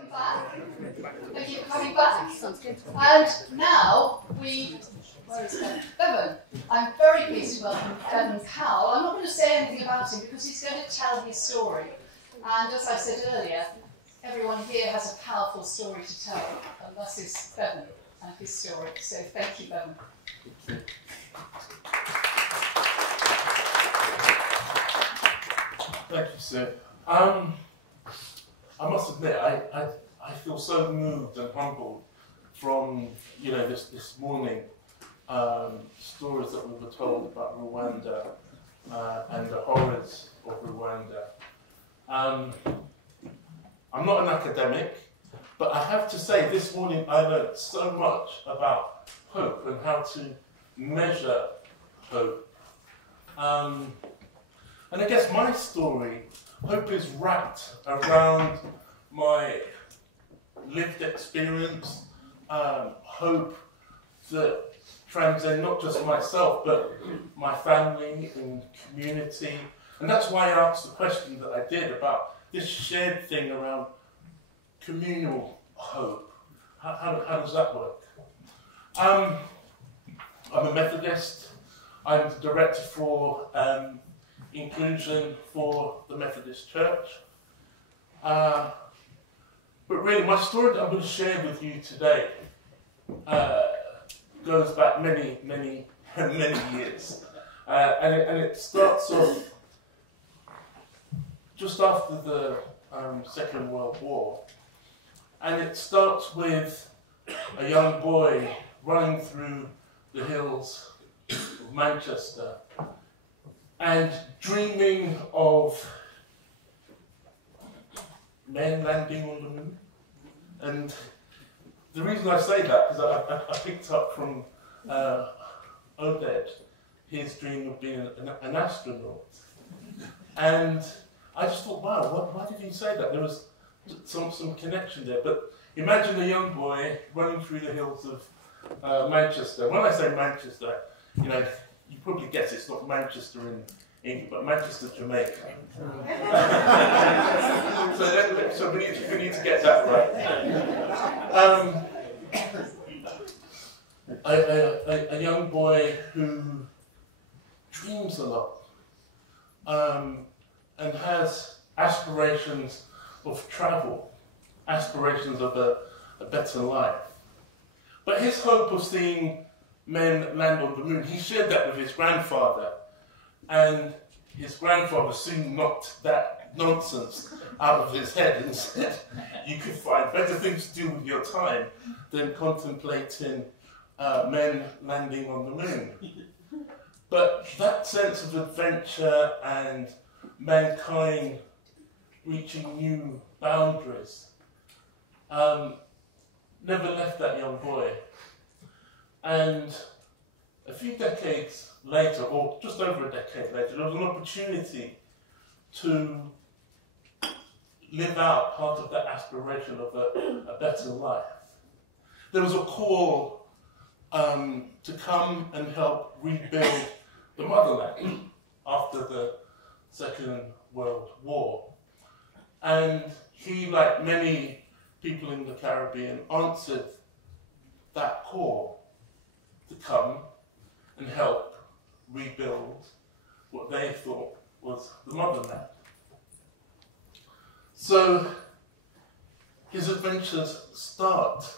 welcome back. Thank you for coming back. And now where is Bevan? I'm very pleased to welcome Bevan Powell. I'm not going to say anything about him because he's going to tell his story. And as I said earlier, everyone here has a powerful story to tell, and that is Bevan and his story. So thank you, Bevan. Thank you, Sue. I must admit, I feel so moved and humbled from this morning stories that we were told about Rwanda and the horrors of Rwanda. I'm not an academic, but I have to say this morning I learned so much about hope and how to measure hope. And I guess my story, hope is wrapped around my lived experience, hope that transcends not just myself, but my family and community. And that's why I asked the question that I did about this shared thing around communal hope. How does that work? I'm a Methodist. I'm the director for inclusion for the Methodist Church. But really, my story that I'm going to share with you today goes back many, many, many years. And it starts off just after the Second World War. And it starts with a young boy running through the hills of Manchester and dreaming of men landing on the moon. And the reason I say that is I picked up from Oded his dream of being an astronaut. And I just thought, wow, why did he say that? There was some connection there. But imagine a young boy running through the hills of Manchester. When I say Manchester, you probably guess it's not Manchester in England, but Manchester, Jamaica. so we need to get that right. A young boy who dreams a lot and has aspirations of travel, aspirations of a better life. But his hope of seeing men land on the moon, he shared that with his grandfather. And his grandfather soon knocked that nonsense out of his head and said, you could find better things to do with your time than contemplating men landing on the moon. But that sense of adventure and mankind reaching new boundaries never left that young boy. And a few decades later, or just over a decade later, there was an opportunity to live out part of that aspiration of a better life. There was a call to come and help rebuild the motherland after the Second World War. And he, like many people in the Caribbean, answered that call to come and help rebuild what they thought was the motherland. So his adventures start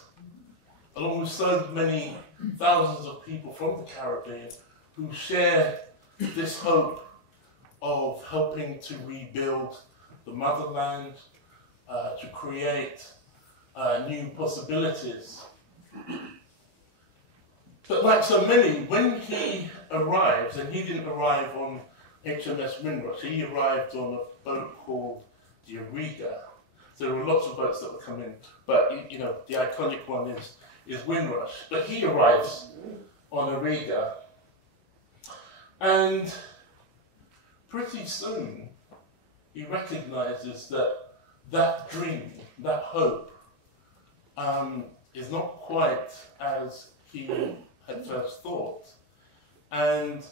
along with so many thousands of people from the Caribbean who share this hope of helping to rebuild the motherland, to create new possibilities. But like so many, when he arrives, and he didn't arrive on HMS Windrush, he arrived on a boat called the Auriga. So there were lots of boats that were coming, but the iconic one is Windrush. But he arrives on Auriga, and pretty soon he recognizes that dream, that hope, is not quite as he had first thought. And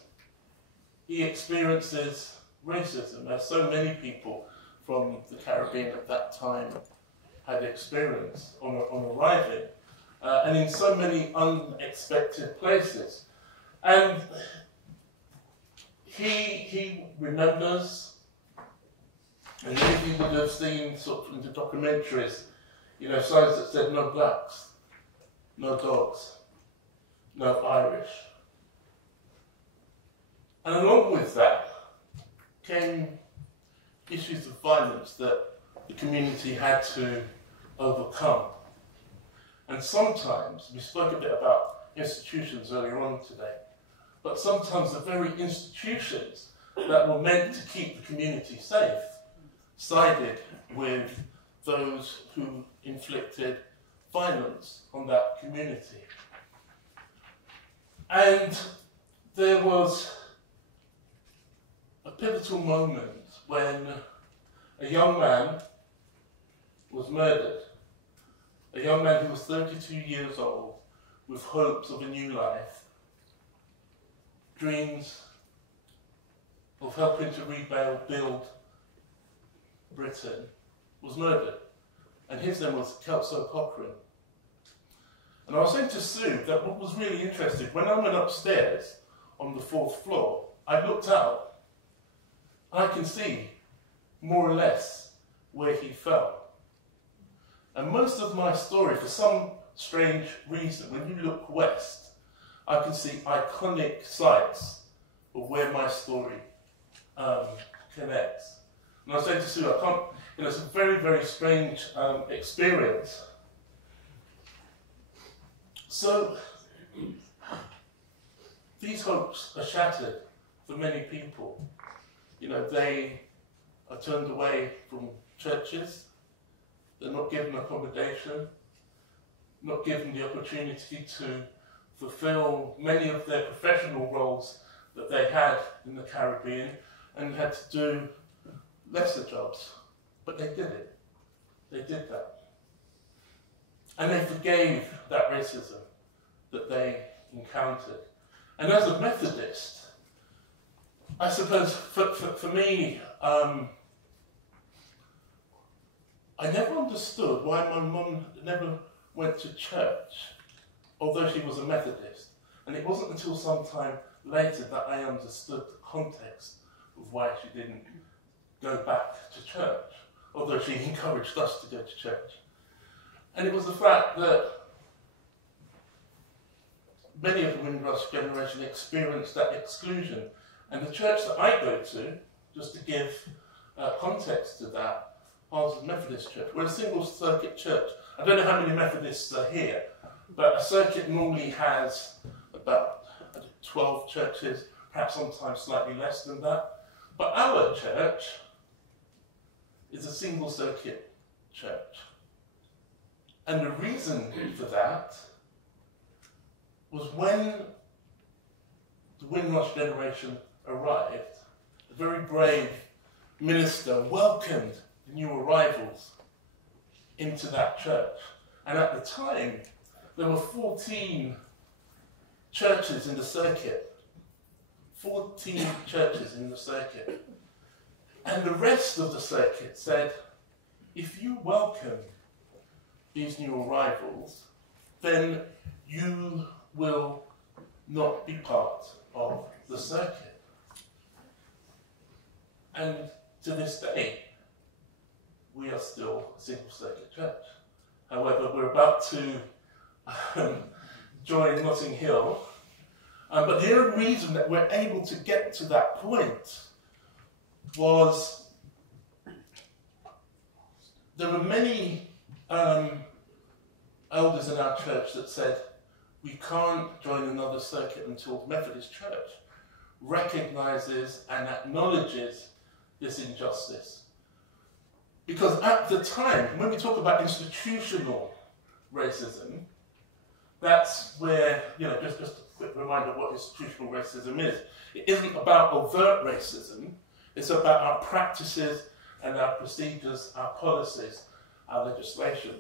he experiences racism, as so many people from the Caribbean at that time had experienced on arriving, and in so many unexpected places. And he remembers, and maybe he would have seen sort of in the documentaries, you know, signs that said no blacks, no dogs, no Irish. And along with that came issues of violence that the community had to overcome. And sometimes, we spoke a bit about institutions earlier on today, but sometimes the very institutions that were meant to keep the community safe sided with those who inflicted violence on that community. And there was a pivotal moment when a young man was murdered. A young man who was 32 years old, with hopes of a new life, dreams of helping to rebuild Britain, was murdered. And his name was Kelso Cochrane. And I was saying to Sue that what was really interesting, when I went upstairs on the 4th floor, I looked out, and I can see more or less where he fell. And most of my story, for some strange reason, when you look west, I can see iconic sites of where my story connects. And I was saying to Sue, I can't, you know, it's a very, very strange experience. So, these hopes are shattered for many people. You know, they are turned away from churches. They're not given accommodation, not given the opportunity to fulfill many of their professional roles that they had in the Caribbean, and had to do lesser jobs. But they did it. They did that. And they forgave that racism that they encountered. And as a Methodist, I suppose for me, I never understood why my mum never went to church, although she was a Methodist. And it wasn't until some time later that I understood the context of why she didn't go back to church, although she encouraged us to go to church. And it was the fact that many of the Windrush generation experienced that exclusion. And the church that I go to, just to give context to that, Harlesden Methodist Church. We're a single circuit church. I don't know how many Methodists are here, but a circuit normally has about 12 churches, perhaps sometimes slightly less than that. But our church is a single circuit church. And the reason for that was when the Windrush generation arrived, a very brave minister welcomed the new arrivals into that church. And at the time, there were 14 churches in the circuit. 14 churches in the circuit. And the rest of the circuit said, if you welcome these new arrivals, then you will not be part of the circuit. And to this day, we are still a single circuit church. However, we're about to join Notting Hill. But the only reason that we're able to get to that point was there were many elders in our church that said, we can't join another circuit until the Methodist Church recognises and acknowledges this injustice. Because at the time, when we talk about institutional racism, that's where, you know, just a quick reminder of what institutional racism is. It isn't about overt racism, it's about our practices and our procedures, our policies, our legislation.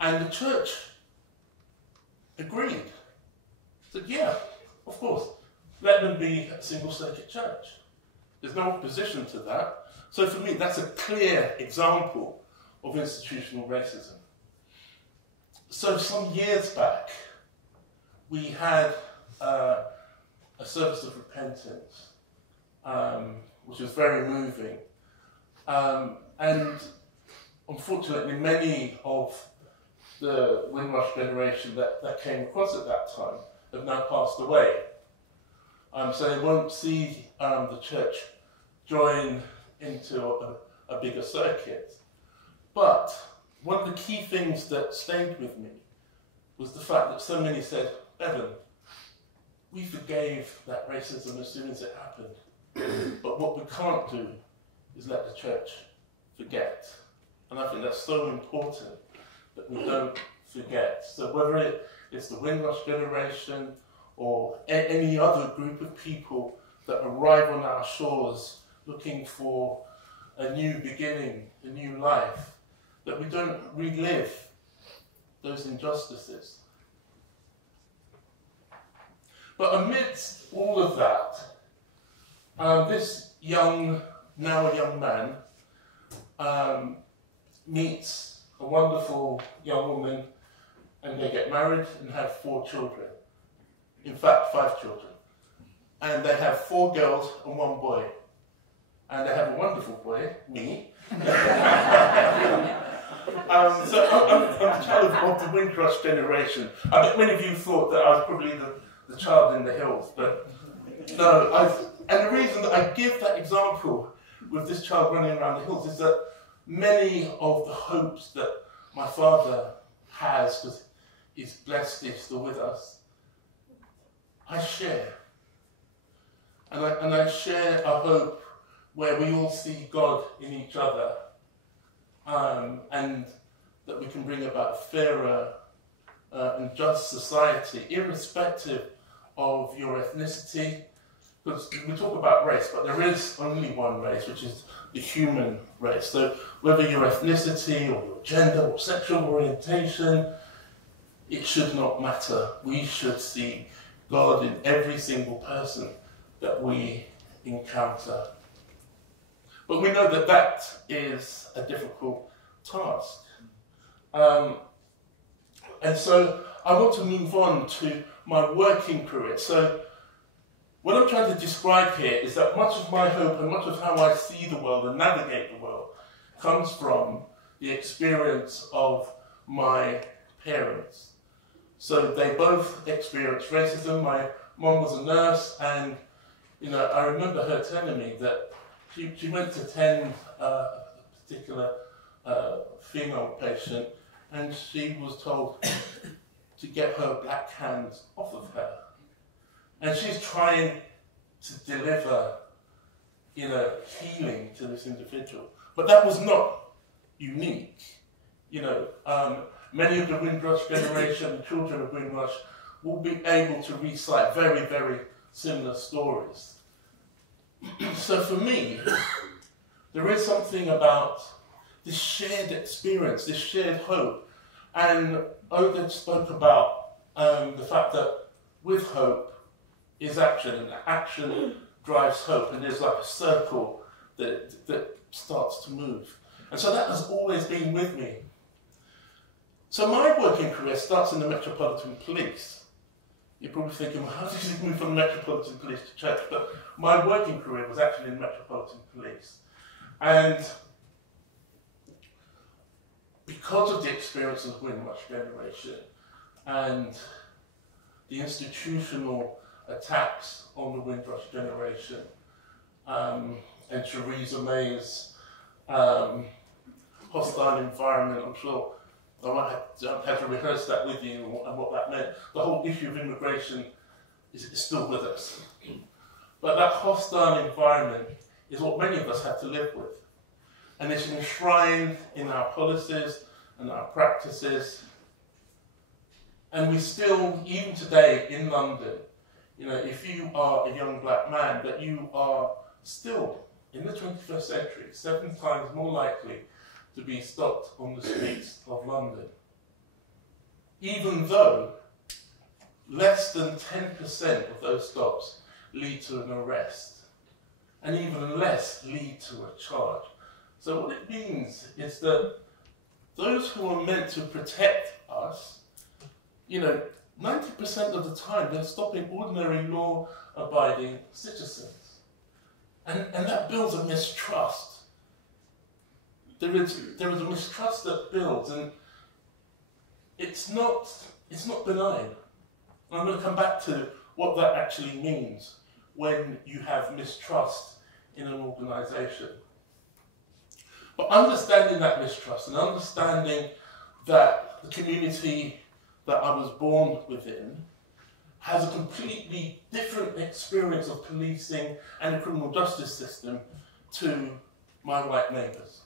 And the church agreed. Said, yeah, of course, let them be a single circuit church. There's no opposition to that. So for me, that's a clear example of institutional racism. So some years back, we had a service of repentance, which was very moving. And unfortunately, many of the Windrush generation that came across at that time have now passed away. So they won't see the church join into a bigger circuit. But one of the key things that stayed with me was the fact that so many said, Bevan, we forgave that racism as soon as it happened. But what we can't do is let the church forget. And I think that's so important that we don't forget. So whether it's the Windrush generation or any other group of people that arrive on our shores looking for a new beginning, a new life, that we don't relive those injustices. But amidst all of that, this now a young man, meets a wonderful young woman, and they get married and have 4 children. In fact, 5 children. And they have 4 girls and 1 boy. And they have a wonderful boy, me. So I'm a child of the Windrush generation. I bet many of you thought that I was probably the child in the hills, but no. And the reason that I give that example with this child running around the hills is that many of the hopes that my father has, because he's blessed, he's still with us, I share. And I share a hope where we all see God in each other, and that we can bring about a fairer and just society, irrespective of your ethnicity. Because we talk about race, but there is only one race, which is the human race. So whether your ethnicity or your gender or sexual orientation, it should not matter. We should see God in every single person that we encounter. But we know that that is a difficult task. And so I want to move on to my working career. So what I'm trying to describe here is that much of my hope and much of how I see the world and navigate the world comes from the experience of my parents. So they both experienced racism. My mom was a nurse, and I remember her telling me that she went to attend a particular female patient, and she was told to get her black hands off of her. And she's trying to deliver, healing to this individual. But that was not unique. Many of the Windrush generation, the children of Windrush, will be able to recite very, very similar stories. So for me, there is something about this shared experience, this shared hope. And Odin spoke about the fact that with hope is action, and action drives hope, and there's like a circle that starts to move. And so that has always been with me. So my working career starts in the Metropolitan Police. You're probably thinking, well, how did you move from the Metropolitan Police to church? But my working career was actually in the Metropolitan Police. And because of the experience of the Windrush generation and the institutional attacks on the Windrush generation, and Theresa May's hostile environment, I'm sure I might have to rehearse that with you and what that meant. The whole issue of immigration is still with us. But that hostile environment is what many of us have to live with. And it's enshrined in our policies and our practices. And we still, even today in London, if you are a young black man, that you are still, in the 21st century, 7 times more likely to be stopped on the streets of London. Even though less than 10% of those stops lead to an arrest, and even less lead to a charge. So what it means is that those who are meant to protect us, 90% of the time they're stopping ordinary law-abiding citizens. And that builds a mistrust. There is a mistrust that builds, and it's not benign. And I'm going to come back to what that actually means when you have mistrust in an organisation. But understanding that mistrust and understanding that the community that I was born within has a completely different experience of policing and the criminal justice system to my white neighbours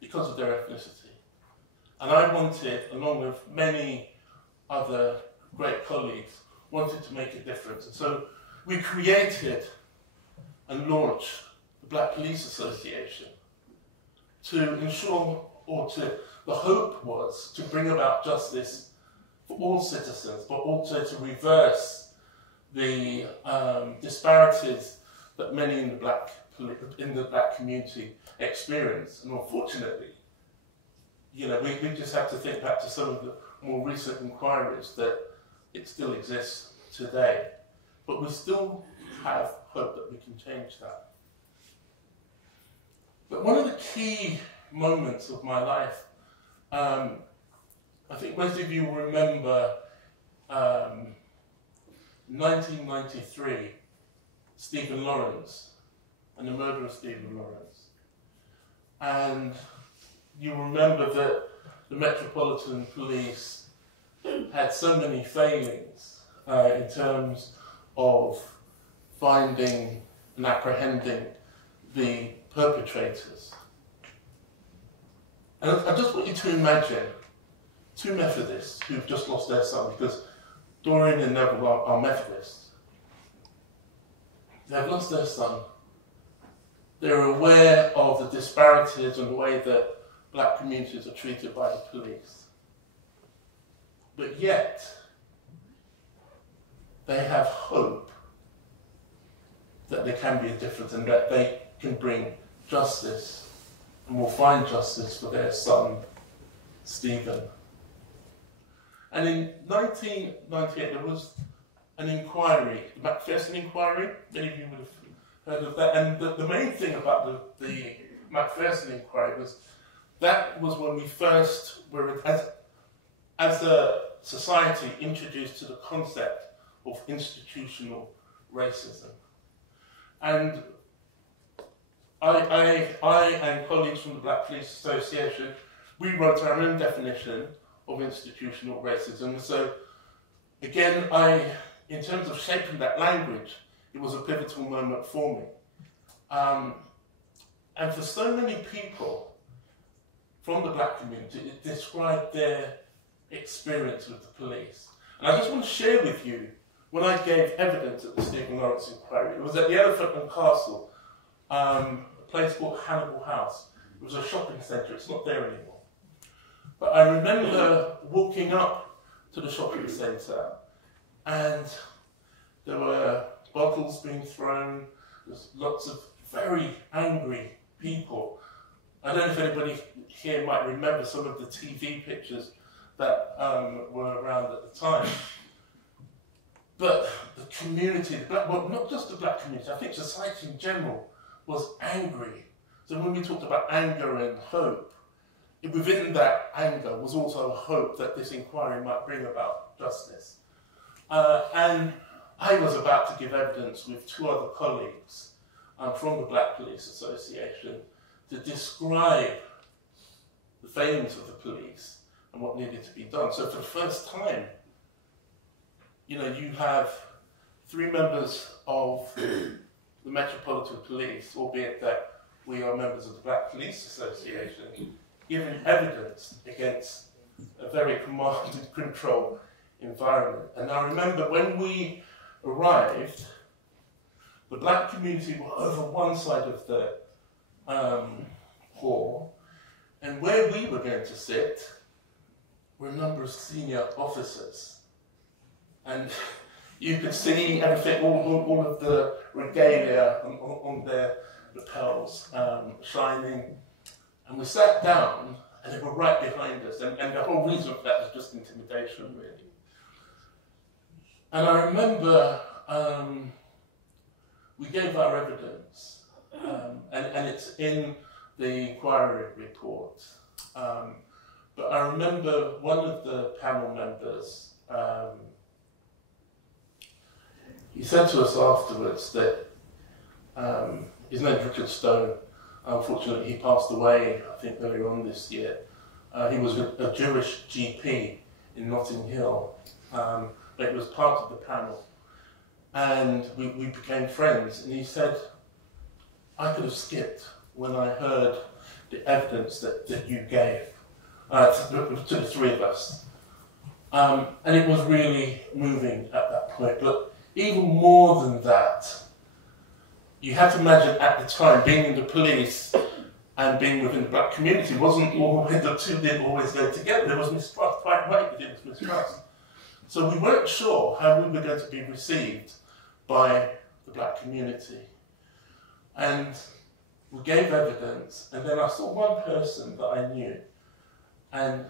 because of their ethnicity. And I wanted, along with many other great colleagues, wanted to make a difference. And so we created and launched the Black Police Association to ensure, the hope was to bring about justice for all citizens, but also to reverse the disparities that many in the black community experience. And unfortunately, we just have to think back to some of the more recent inquiries that it still exists today. But we still have hope that we can change that. But one of the key moments of my life, I think most of you will remember 1993, Stephen Lawrence, and the murder of Stephen Lawrence. And you remember that the Metropolitan Police had so many failings in terms of finding and apprehending the perpetrators. And I just want you to imagine two Methodists who've just lost their son, because Dorian and Neville are Methodists. They've lost their son. They're aware of the disparities and the way that black communities are treated by the police. But yet, they have hope that there can be a difference and that they can bring justice and will find justice for their son, Stephen. And in 1998, there was an inquiry, the Macpherson inquiry. Many of you would have heard of that. And the main thing about the Macpherson inquiry was that was when we first were, as a society, introduced to the concept of institutional racism. And I and colleagues from the Black Police Association, we wrote our own definition of institutional racism. So again, in terms of shaping that language, it was a pivotal moment for me. And for so many people from the black community, it described their experience with the police. And I just want to share with you, when I gave evidence at the Stephen Lawrence inquiry, it was at the Elephant and Castle, a place called Hannibal House. It was a shopping centre, it's not there anymore. But I remember walking up to the shopping centre and there were bottles being thrown, there's lots of very angry people. I don't know if anybody here might remember some of the TV pictures that were around at the time. But the community, well, not just the black community, I think society in general was angry. So when we talked about anger and hope, within that anger was also a hope that this inquiry might bring about justice. And I was about to give evidence with two other colleagues from the Black Police Association to describe the failings of the police and what needed to be done. So for the first time, you have three members of the Metropolitan Police, albeit that we are members of the Black Police Association, giving evidence against a very command and control environment. And I remember when we arrived, the black community were over one side of the hall, and where we were going to sit were a number of senior officers. And you could see everything, all of the regalia on their lapels shining. And we sat down, and they were right behind us, and the whole reason for that was just intimidation, really. And I remember we gave our evidence, and it's in the inquiry report. But I remember one of the panel members, he said to us afterwards that his name's Richard Stone. Unfortunately, he passed away, I think, earlier on this year. He was a Jewish GP in Notting Hill, but he was part of the panel. And we became friends, and he said, I could have skipped when I heard the evidence that you gave to the three of us. And it was really moving at that point. But even more than that, you have to imagine at the time, being in the police and being within the black community wasn't always, the two didn't always go together. There was mistrust, quite right, there was mistrust. So we weren't sure how we were going to be received by the black community. And we gave evidence, and then I saw one person that I knew, and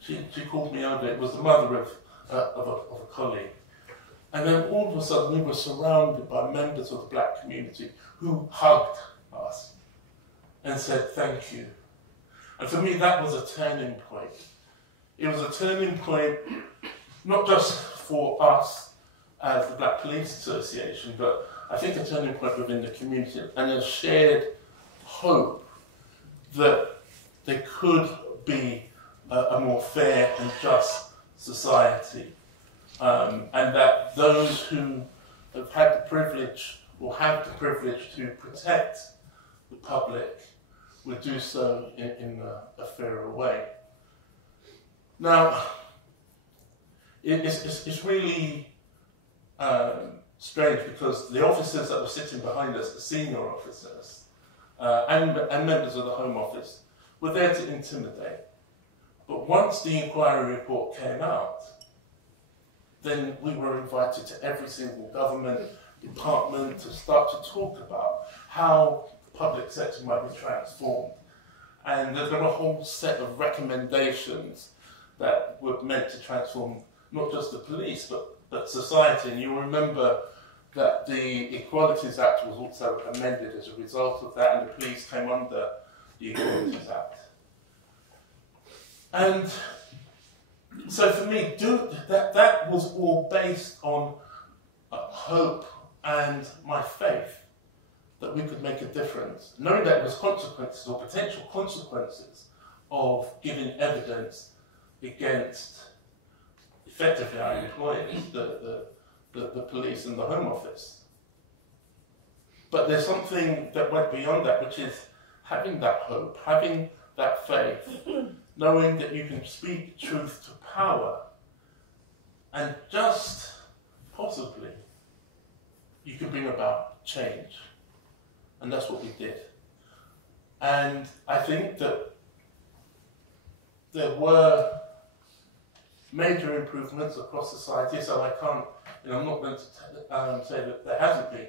she called me over. It was the mother of a colleague. And then all of a sudden we were surrounded by members of the black community who hugged us and said thank you. And for me that was a turning point. It was a turning point not just for us as the Black Police Association, but I think a turning point within the community and a shared hope that there could be a more fair and just society. And that those who have had the privilege or have the privilege to protect the public would do so in a fairer way. Now, it's really strange because the officers that were sitting behind us, the senior officers, and members of the Home Office, were there to intimidate. But once the inquiry report came out, then we were invited to every single government department to start to talk about how the public sector might be transformed. And there were a whole set of recommendations that were meant to transform not just the police, but society. And you'll remember that the Equalities Act was also amended as a result of that, and the police came under the Equalities Act. And so for me, that was all based on hope and my faith that we could make a difference, knowing that there was consequences or potential consequences of giving evidence against effectively our employers, the police and the Home Office. But there's something that went beyond that, which is having that hope, having that faith, knowing that you can speak truth to power, and just possibly you can bring about change. And that's what we did. And I think that there were major improvements across society, so I can't, I'm not going to say that there hasn't been,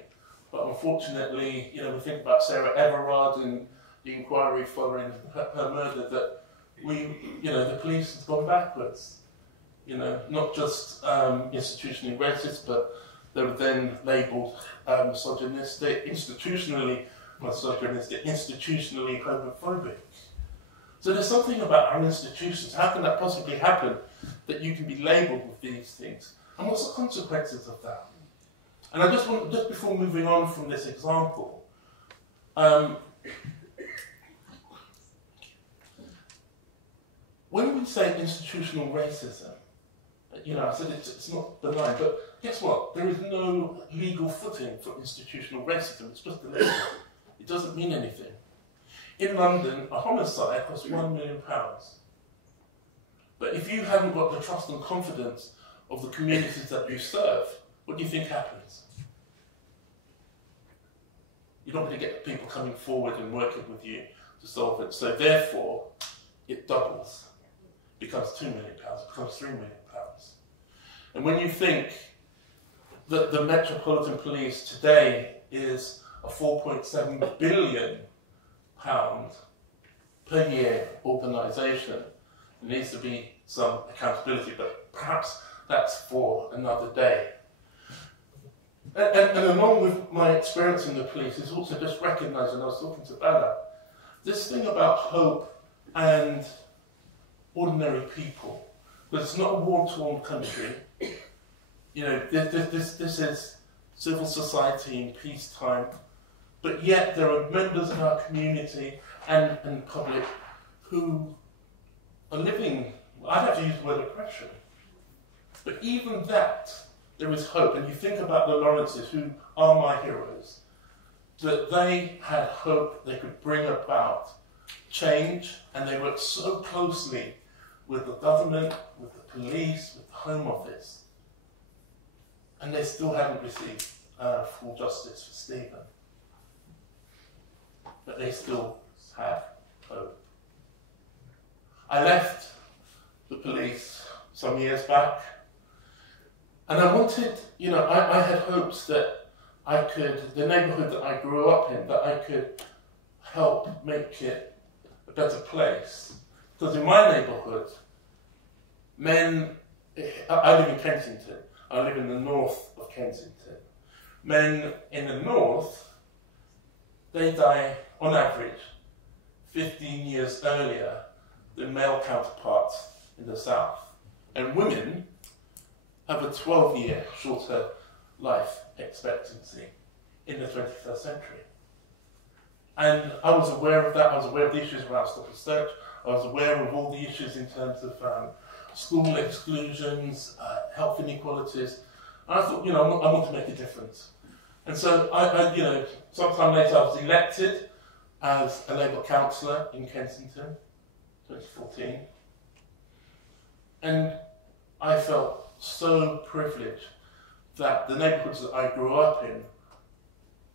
but unfortunately, we think about Sarah Everard and the inquiry following her murder, that the police have gone backwards. Not just institutionally racist, but they were then labelled misogynistic, institutionally misogynistic, institutionally homophobic. So there's something about our institutions. How can that possibly happen, that you can be labelled with these things? And what's the consequences of that? And I just want, just before moving on from this example, when we say institutional racism, I said it's not benign, but guess what? There is no legal footing for institutional racism. It's just a label. It doesn't mean anything. In London, a homicide costs £1 million. But if you haven't got the trust and confidence of the communities that you serve, what do you think happens? You're not going to get people coming forward and working with you to solve it. So therefore, it doubles. It becomes £2 million, it becomes £3 million. And when you think that the Metropolitan Police today is a £4.7 billion per year organisation. There needs to be some accountability, but perhaps that's for another day. And along with my experience in the police is also just recognising, I was talking to Bella, this thing about hope and ordinary people. But it's not a war-torn country. You know, this is civil society in peacetime, but yet there are members of our community and public who are living, I'd have to use the word oppression. But even that, there is hope. And you think about the Lawrences, who are my heroes, that they had hope they could bring about change, and they worked so closely with the government, with the police, with the Home Office, and they still haven't received full justice for Stephen. But they still have hope. I left the police some years back, and I wanted, you know, I had hopes that I could, the neighbourhood that I grew up in, that I could help make it a better place. Because in my neighbourhood, men, I live in Kensington, I live in the north of Kensington. Men in the north, they die on average 15 years earlier than male counterparts in the south. And women have a 12-year shorter life expectancy in the 21st century. And I was aware of that. I was aware of the issues around stop and search. I was aware of all the issues in terms of school exclusions, health inequalities. And I thought, you know, I want to make a difference. And so, I you know, sometime later I was elected as a Labour councillor in Kensington, 2014. And I felt so privileged that the neighbourhoods that I grew up in,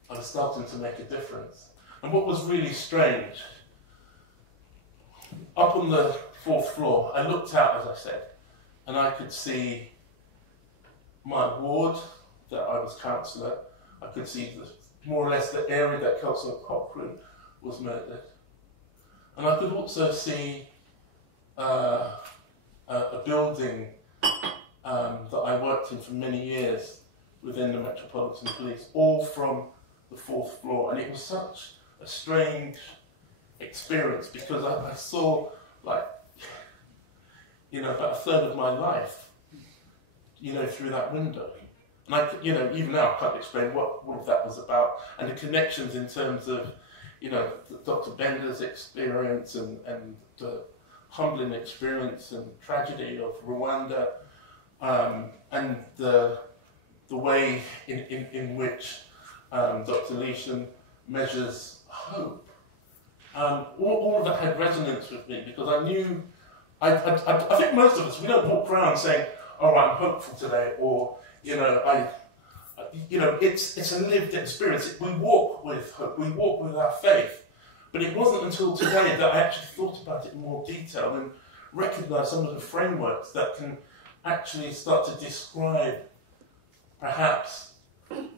I was starting to make a difference. And what was really strange, up on the 4th floor, I looked out, as I said, and I could see my ward that I was councillor. I could see more or less the area that Councillor Cochrane was murdered. And I could also see a building that I worked in for many years within the Metropolitan Police, all from the 4th floor. And it was such a strange experience because I saw, like, you know, about a third of my life, you know, through that window. And I, you know, even now I can't explain what all of that was about, and the connections in terms of, you know, Dr. Bender's experience and the humbling experience and tragedy of Rwanda, and the way in which Dr. Leishman measures hope. All of that had resonance with me because I knew, I think most of us, we don't walk around saying, oh, I'm hopeful today, or, you know, it's a lived experience. We walk with hope, we walk with our faith. But it wasn't until today that I actually thought about it in more detail and recognised some of the frameworks that can actually start to describe perhaps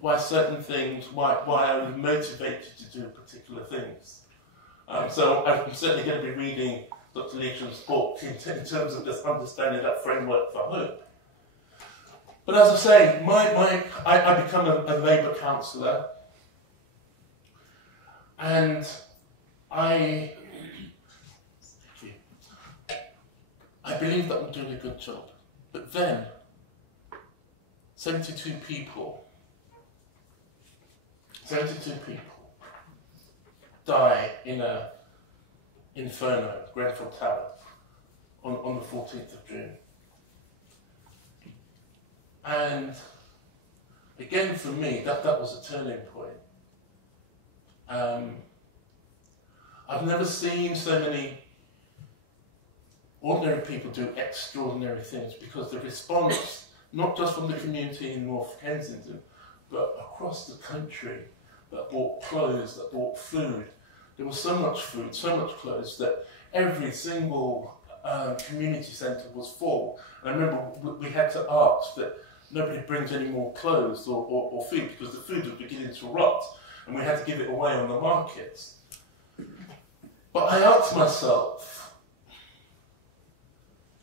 why certain things, why I was motivated to do particular things. So I'm certainly going to be reading Dr. Leachman's book in terms of just understanding that framework for hope. But as I say, I become a Labour councillor, and I believe that I'm doing a good job. But then, 72 people die in a inferno, Grenfell Tower, on the 14th of June. And again, for me, that was a turning point. I've never seen so many ordinary people do extraordinary things, because the response, not just from the community in North Kensington, but across the country, that bought clothes, that bought food. There was so much food, so much clothes, that every single community centre was full. And I remember we had to ask that nobody brings any more clothes or food, because the food was beginning to rot, and we had to give it away on the markets. But I asked myself,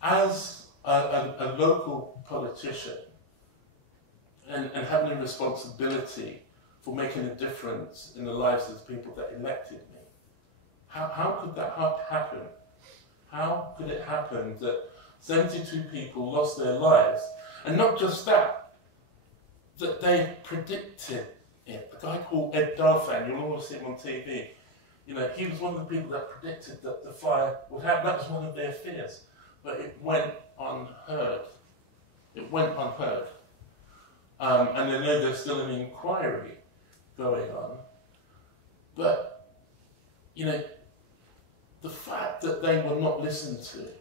as a local politician and having a responsibility for making a difference in the lives of the people that elected me, how could that happen? How could it happen that 72 people lost their lives? And not just that, that they predicted it. A guy called Ed Darfan, you'll always see him on TV, you know, he was one of the people that predicted that the fire would happen. That was one of their fears. But it went unheard. It went unheard. And I know there's still an inquiry going on. But, you know, the fact that they were not listened to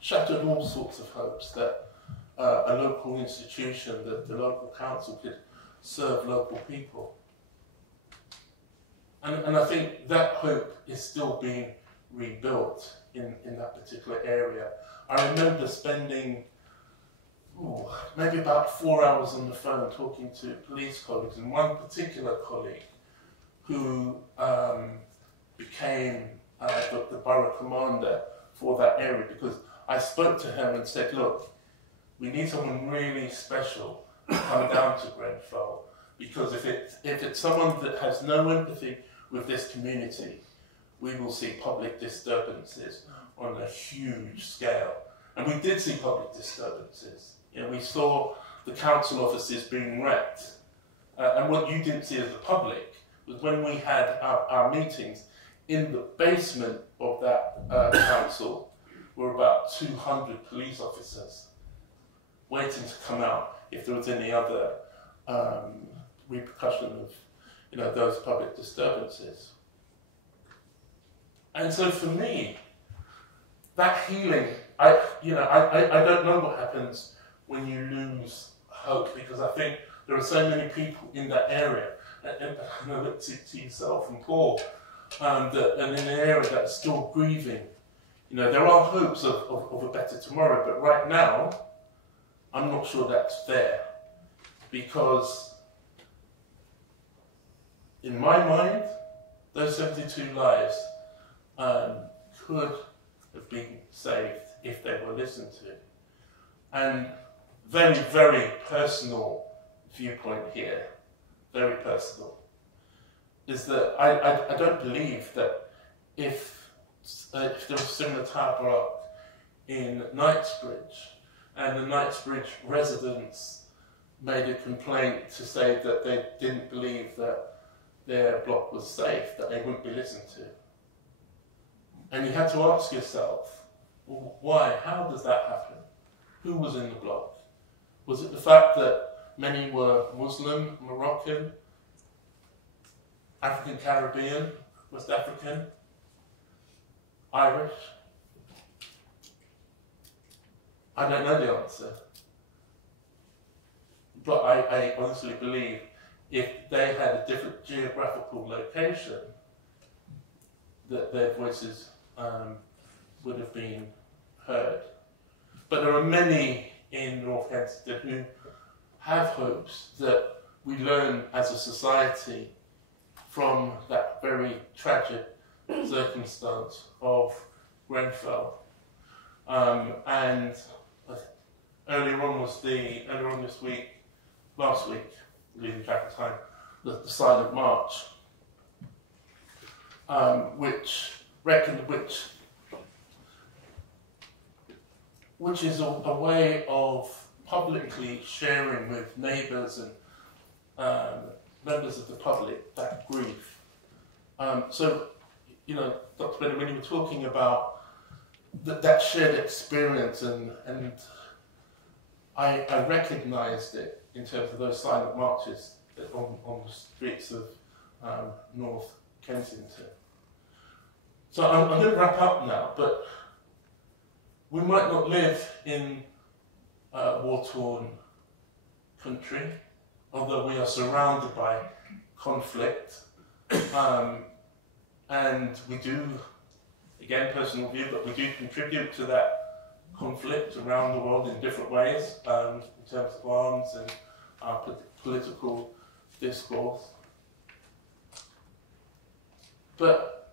shattered all sorts of hopes that a local institution, that the local council could serve local people. And I think that hope is still being rebuilt in that particular area. I remember spending maybe about 4 hours on the phone talking to police colleagues, and one particular colleague who became the borough commander for that area, because I spoke to him and said, look, we need someone really special to come down to Grenfell, because if it's someone that has no empathy with this community, we will see public disturbances on a huge scale. And we did see public disturbances. You know, we saw the council offices being wrecked. And what you didn't see as the public was when we had our meetings, in the basement of that council were about 200 police officers waiting to come out if there was any other repercussion of, you know, those public disturbances. And so for me, that healing, I don't know what happens when you lose hope, because I think there are so many people in that area, and I look to yourself and Paul, and in an area that's still grieving. You know, there are hopes of a better tomorrow, but right now, I'm not sure that's there, because in my mind, those 72 lives could have been saved if they were listened to. And very, very personal viewpoint here, very personal, is that I don't believe that if there was a similar tower block in Knightsbridge, and the Knightsbridge residents made a complaint to say that they didn't believe that their block was safe, that they wouldn't be listened to. And you had to ask yourself, well, why? How does that happen? Who was in the block? Was it the fact that many were Muslim, Moroccan, African Caribbean, West African, Irish? I don't know the answer. But I honestly believe if they had a different geographical location, that their voices would have been heard. But there are many in North Kensington who have hopes that we learn as a society from that very tragic circumstance of Grenfell. And earlier on this week, last week, losing track of time, the Silent March, which is a way of publicly sharing with neighbours and members of the public that grief. So, you know, Dr. Bennett, when you were talking about that shared experience, and I recognised it in terms of those silent marches on the streets of North Kensington. So I'm going to wrap up now, but we might not live in a war-torn country, although we are surrounded by conflict, and we do, again, personal view, but we do contribute to that conflict around the world in different ways, in terms of arms and our political discourse. But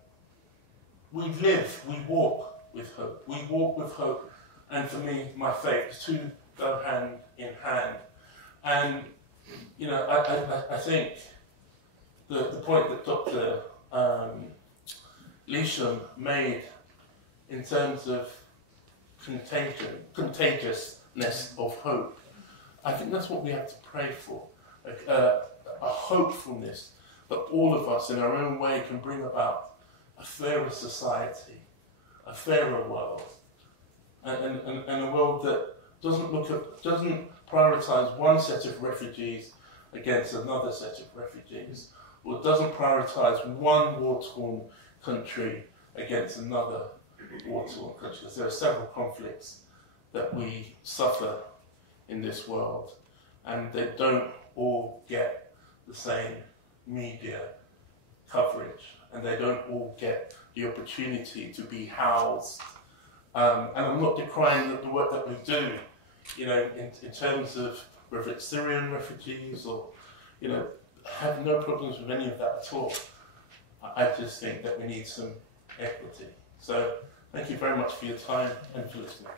we live, we walk with hope. We walk with hope, and for me, my faith, the two go hand in hand. And, you know, I think the point that Dr. Leesham made in terms of contagiousness of hope, I think that's what we have to pray for, a hopefulness that all of us in our own way can bring about a fairer society, a fairer world, and a world that doesn't prioritise one set of refugees against another set of refugees, or doesn't prioritise one war-torn country against another war-torn country. Because there are several conflicts that we suffer in this world, and they don't all get the same media coverage, and they don't all get the opportunity to be housed. And I'm not decrying the work that we do, you know, in terms of whether it's Syrian refugees or, you know, I have no problems with any of that at all. I just think that we need some equity. So thank you very much for your time and for listening.